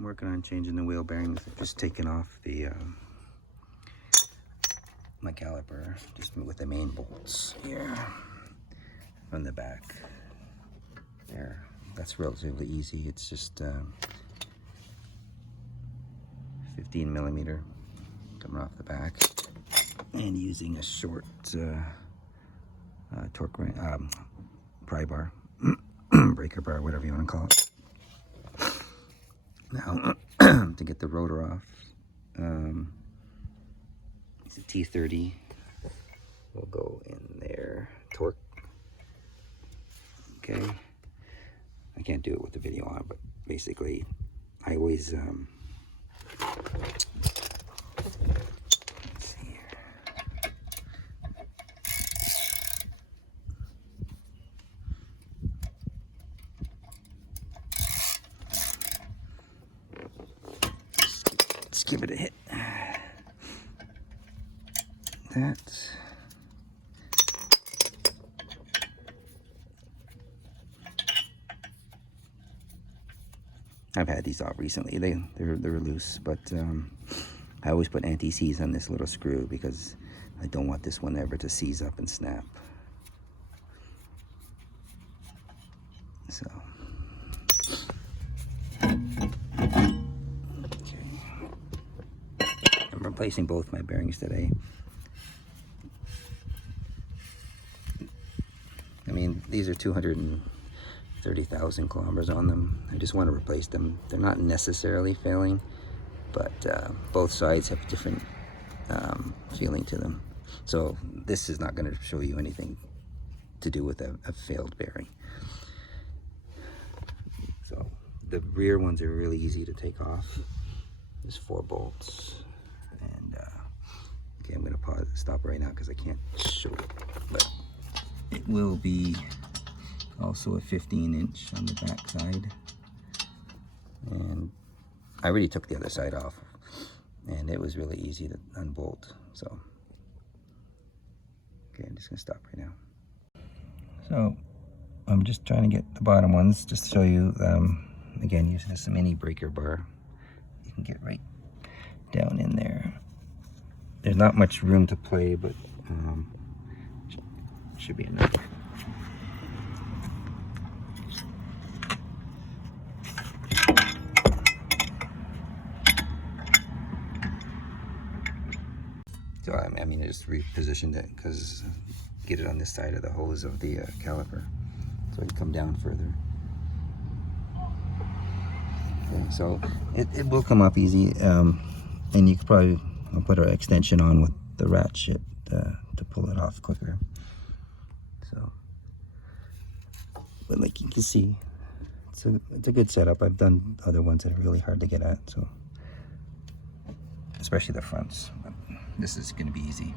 I'm working on changing the wheel bearings. I've just taken off the my caliper just with the main bolts here from the back there. That's relatively easy. It's just 15 millimeter coming off the back, and using a short torque pry bar, breaker bar, whatever you want to call it. Now, to get the rotor off, it's a T30. We'll go in there, torque. Okay. I can't do it with the video on, but basically, I always let's see here. Let's give it a hit. That. I've had these off recently. They're loose, but I always put anti-seize on this little screw because I don't want this one ever to seize up and snap. So, okay. I'm replacing both my bearings today. I mean, these are 230,000 kilometers on them. I just want to replace them. They're not necessarily failing, but both sides have different feeling to them. So this is not going to show you anything to do with a failed bearing. So the rear ones are really easy to take off. There's 4 bolts. And okay, I'm going to stop right now because I can't show it. But it will be also a 15-inch on the back side, and I already took the other side off, and it was really easy to unbolt. So okay, I'm just gonna stop right now. So I'm just trying to get the bottom ones just to show you, again, using this mini breaker bar. You can get right down in there. There's not much room to play, but should be enough. So I mean, I just repositioned it because get it on this side of the hose of the caliper, so it come down further. Okay, so it will come off easy, and you could probably put an extension on with the ratchet to pull it off quicker. So, but like you can see, it's a good setup. I've done other ones that are really hard to get at, so especially the fronts. But this is going to be easy.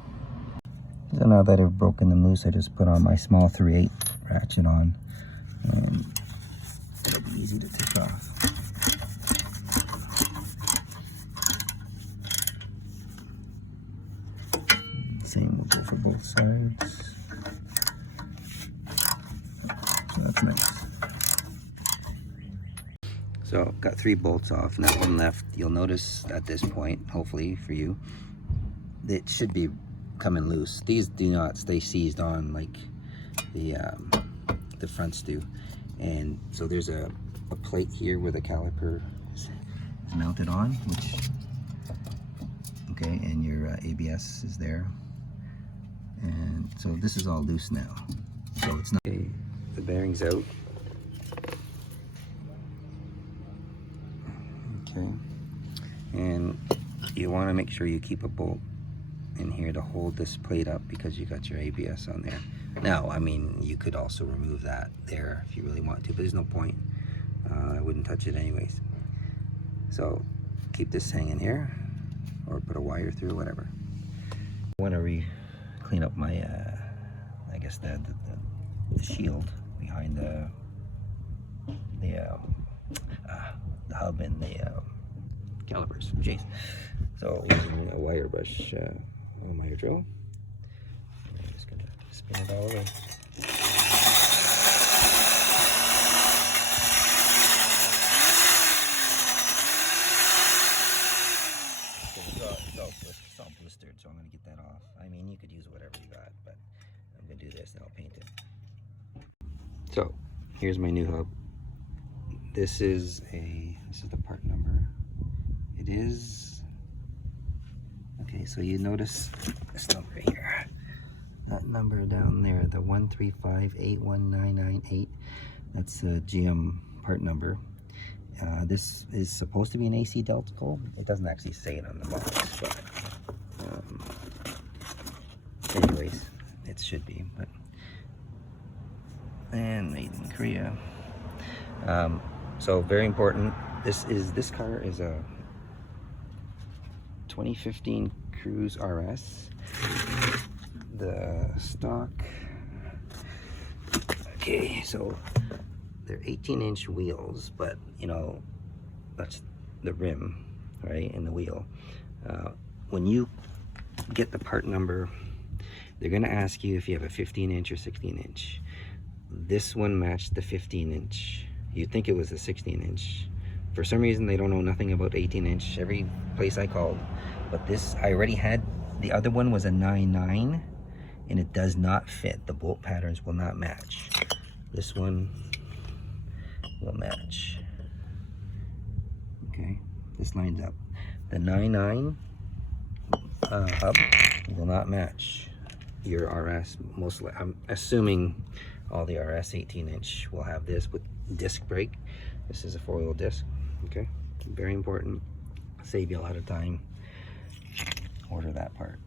So now that I've broken them loose, I just put on my small 3/8 ratchet on, and it'll be easy to take off. Same will go for both sides. So that's nice. So got 3 bolts off, now 1 left. You'll notice at this point, hopefully for you, it should be coming loose. These do not stay seized on like the fronts do. And so there's a plate here where the caliper is mounted on, which, okay, and your ABS is there. And so this is all loose now. So it's not, okay, the bearing's out. Okay, and you want to make sure you keep a bolt in here to hold this plate up because you got your ABS on there. Now, I mean, you could also remove that there if you really want to, but there's no point. I wouldn't touch it anyways. So keep this hanging here, or put a wire through, whatever. I want to clean up my, I guess the shield behind the hub and the calipers. Jeez. So using a wire brush, wire drill, I'm just gonna spin it all away. here's my new hub. This is the part number. It is, okay, so you notice this number here. That number down there, the 135819998, that's a GM part number. This is supposed to be an ACDelco. It doesn't actually say it on the box, but anyways, it should be. But and made in Korea. So very important. This car is a 2015 Cruze RS. The stock. Okay, so they're 18-inch wheels, but you know, that's the rim, right, and the wheel. When you get the part number, they're gonna ask you if you have a 15-inch or 16-inch. This one matched the 15-inch. You'd think it was a 16-inch. For some reason, they don't know nothing about 18-inch. Every place I called, but this, I already had. The other one was a 9.9, and it does not fit. The bolt patterns will not match. This one will match. Okay, this lines up. The 9.9 hub will not match your RS. Mostly, I'm assuming all the RS 18-inch will have this with disc brake. This is a 4-wheel disc. Okay, very important. Save you a lot of time. Order that part.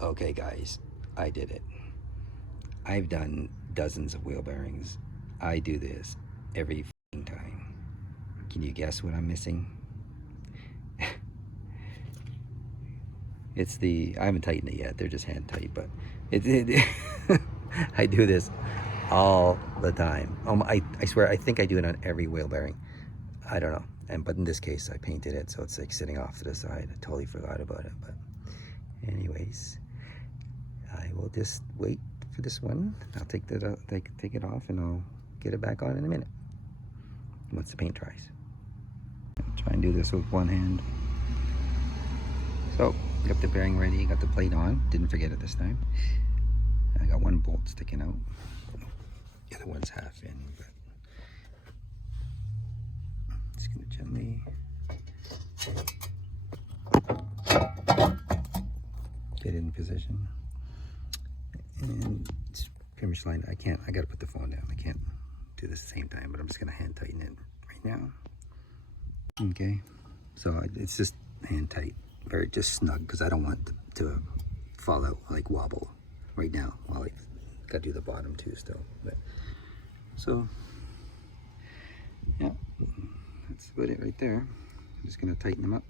Okay guys, I did it. I've done dozens of wheel bearings. I do this every time. Can you guess what I'm missing? It's the, I haven't tightened it yet, they're just hand tight, but I do this all the time. I swear, I think I do it on every wheel bearing. I don't know, but in this case I painted it so it's like sitting off to the side. I totally forgot about it, but anyways, I will just wait for this one. I'll take it off and I'll get it back on in a minute once the paint dries. Try and do this with one hand. So got the bearing ready, got the plate on, didn't forget it this time. I got one bolt sticking out, the other one's half in, but just gonna gently get it in position. And it's pretty much lined. I gotta put the phone down. I can't do this at the same time, but I'm just gonna hand tighten it right now. Okay, so it's just hand tight, or just snug, because I don't want to fall out, like wobble right now while I gotta do the bottom too still. But so yeah, that's about it right there. I'm just gonna tighten them up.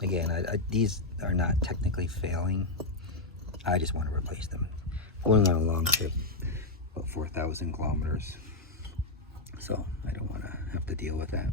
Again, these are not technically failing. I just want to replace them. Going on a long trip, about 4,000 kilometers. So I don't want to have to deal with that.